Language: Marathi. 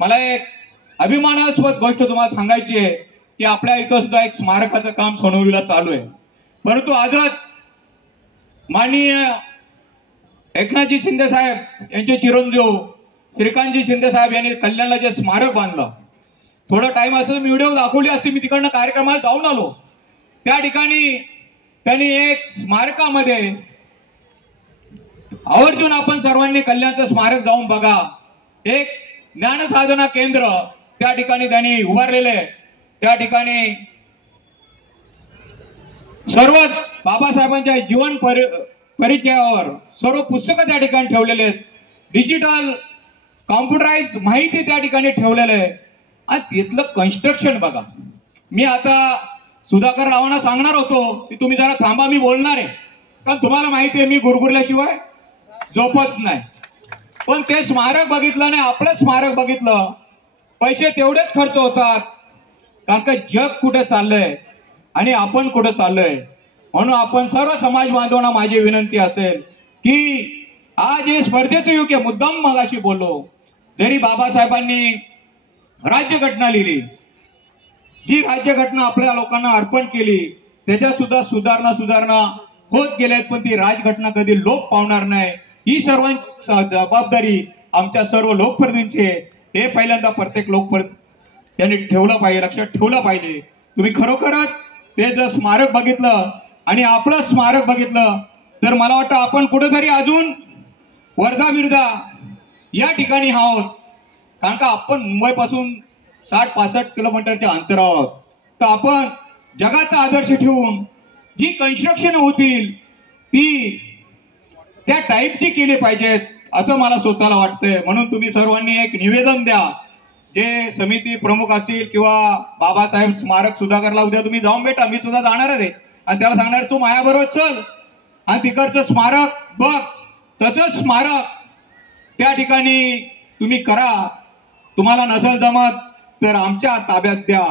मला एक अभिमानास्पद गोष्ट तुम्हाला सांगायची आहे की आपल्या इथं सुद्धा एक स्मारकाचं काम सोनवलीला चालू आहे. परंतु आजच माननीय एकनाथजी शिंदे साहेब यांचे चिरंजीव श्रीकांतजी शिंदे साहेब यांनी कल्याणला जे स्मारक बांधलं, थोडा टाइम असेल मी व्हिडिओ दाखवली असती, मी तिकडनं कार्यक्रमाला जाऊन आलो. त्या ठिकाणी त्यांनी एक स्मारकामध्ये आवर्जून आपण सर्वांनी कल्याणचं स्मारक जाऊन बघा, एक ज्ञानसाधना केंद्र त्या ठिकाणी त्यांनी उभारलेले. त्या ठिकाणी सर्व बाबासाहेबांच्या जीवन परिचयावर सर्व पुस्तकं त्या ठिकाणी ठेवलेले आहेत. डिजिटल कॉम्प्युटराइज माहिती त्या ठिकाणी ठेवलेलं आहे. आणि तिथलं कन्स्ट्रक्शन बघा. मी आता सुधाकर रावांना सांगणार होतो की तुम्ही जरा थांबा, मी बोलणार आहे, कारण तुम्हाला माहिती आहे मी गुरगुरल्याशिवाय झोपत नाही. पण ते स्मारक बघितलं नाही, आपलं स्मारक बघितलं, पैसे तेवढेच खर्च होतात, कारण का जग कुठे चाललंय आणि आपण कुठे चाललोय. म्हणून आपण सर्व समाज बांधवांना माझी विनंती असेल की आज हे स्पर्धेचं युग आहे. मुद्दाम मगाशी बोललो, जरी बाबासाहेबांनी राज्यघटना लिहिली, जी राज्यघटना आपल्या लोकांना अर्पण केली, त्याच्यात सुद्धा सुधारणा होत गेल्यात, पण ती राजघटना कधी लोप पावणार नाही. ही सर्वांची जबाबदारी आमच्या सर्व लोकप्रतिनिधींची आहे. हे पहिल्यांदा प्रत्येक त्यांनी ठेवलं पाहिजे, लक्षात ठेवलं पाहिजे. तुम्ही खरोखरच ते जर स्मारक बघितलं आणि आपलं स्मारक बघितलं तर मला वाटतं आपण कुठेतरी अजून वर्धा बिर्धा या ठिकाणी आहोत, कारण का आपण मुंबईपासून 60-65 किलोमीटरच्या अंतरावर आहोत. तर आपण जगाचा आदर्श ठेवून जी कन्स्ट्रक्शन होतील ती त्या टाईपची केली पाहिजेत असं मला स्वतःला वाटतंय. म्हणून तुम्ही सर्वांनी एक निवेदन द्या, जे समिती प्रमुख असतील किंवा बाबासाहेब स्मारक सुधाकरला उद्या तुम्ही जाऊन भेटा, मी सुद्धा जाणारच आहे, आणि त्याला सांगणार तू माझ्याबरोबर चल आणि तिकडचं स्मारक बघ. तसंच स्मारक त्या ठिकाणी तुम्ही करा. तुम्हाला नसेल जमत तर आमच्या ताब्यात द्या.